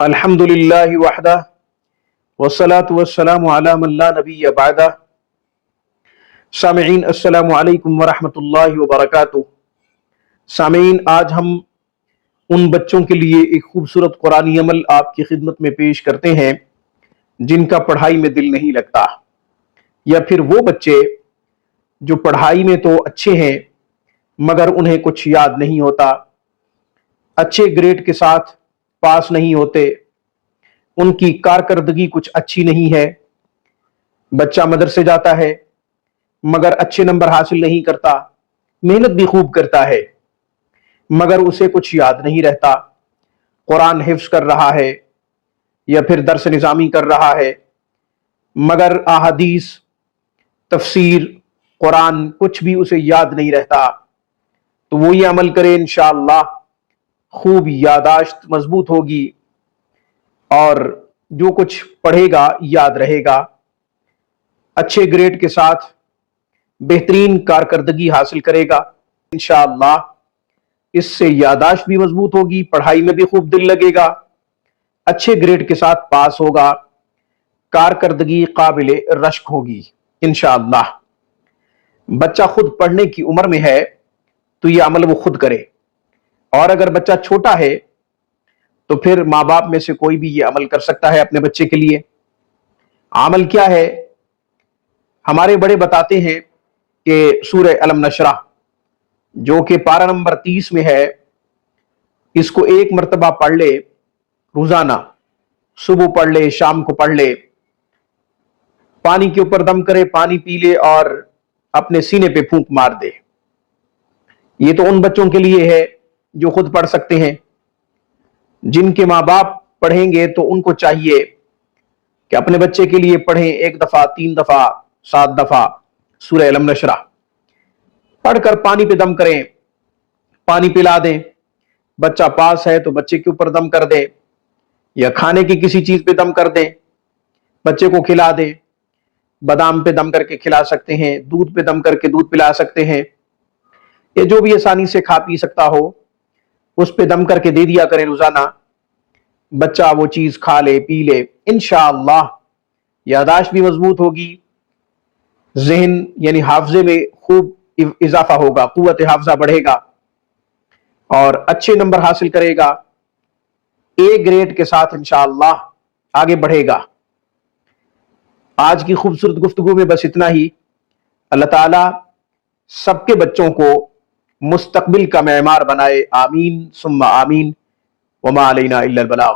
الحمدللہ وحدہ والصلاة والسلام علی من لا نبی بعدہ۔ سامعین السلام علیکم ورحمۃ اللہ وبرکاتہ۔ سامعین، آج ہم ان بچوں کے لیے ایک خوبصورت قرآنی عمل آپ کی خدمت میں پیش کرتے ہیں جن کا پڑھائی میں دل نہیں لگتا، یا پھر وہ بچے جو پڑھائی میں تو اچھے ہیں مگر انہیں کچھ یاد نہیں ہوتا، اچھے گریڈ کے ساتھ پاس نہیں ہوتے، ان کی کارکردگی کچھ اچھی نہیں ہے۔ بچہ مدرسے جاتا ہے مگر اچھے نمبر حاصل نہیں کرتا، محنت بھی خوب کرتا ہے مگر اسے کچھ یاد نہیں رہتا۔ قرآن حفظ کر رہا ہے یا پھر درس نظامی کر رہا ہے مگر احادیث، تفسیر، قرآن کچھ بھی اسے یاد نہیں رہتا، تو وہ یہ عمل کرے، انشاءاللہ خوب یادداشت مضبوط ہوگی اور جو کچھ پڑھے گا یاد رہے گا، اچھے گریڈ کے ساتھ بہترین کارکردگی حاصل کرے گا۔ انشاءاللہ اس سے یادداشت بھی مضبوط ہوگی، پڑھائی میں بھی خوب دل لگے گا، اچھے گریڈ کے ساتھ پاس ہوگا، کارکردگی قابل رشک ہوگی انشاءاللہ۔ بچہ خود پڑھنے کی عمر میں ہے تو یہ عمل وہ خود کرے، اور اگر بچہ چھوٹا ہے تو پھر ماں باپ میں سے کوئی بھی یہ عمل کر سکتا ہے اپنے بچے کے لیے۔ عمل کیا ہے؟ ہمارے بڑے بتاتے ہیں کہ سورہ الم نشرح جو کہ پارہ نمبر 30 میں ہے، اس کو ایک مرتبہ پڑھ لے روزانہ، صبح پڑھ لے، شام کو پڑھ لے، پانی کے اوپر دم کرے، پانی پی لے اور اپنے سینے پہ پھونک مار دے۔ یہ تو ان بچوں کے لیے ہے جو خود پڑھ سکتے ہیں۔ جن کے ماں باپ پڑھیں گے تو ان کو چاہیے کہ اپنے بچے کے لیے پڑھیں، 1 دفعہ، 3 دفعہ، 7 دفعہ سورہ الم نشرح پڑھ کر پانی پہ دم کریں، پانی پلا دیں۔ بچہ پاس ہے تو بچے کے اوپر دم کر دیں، یا کھانے کی کسی چیز پہ دم کر دیں، بچے کو کھلا دیں۔ بادام پہ دم کر کے کھلا سکتے ہیں، دودھ پہ دم کر کے دودھ پلا سکتے ہیں، یا جو بھی آسانی سے کھا پی سکتا ہو اس پہ دم کر کے دے دیا کریں روزانہ۔ بچہ وہ چیز کھا لے، پی لے، انشاءاللہ یادداشت بھی مضبوط ہوگی، ذہن یعنی حافظے میں خوب اضافہ ہوگا، قوت حافظہ بڑھے گا اور اچھے نمبر حاصل کرے گا، اے گریڈ کے ساتھ انشاءاللہ آگے بڑھے گا۔ آج کی خوبصورت گفتگو میں بس اتنا ہی۔ اللہ تعالی سب کے بچوں کو مستقبل کا معمار بنائے، آمین ثم آمین، وما علینا الا البلاغ۔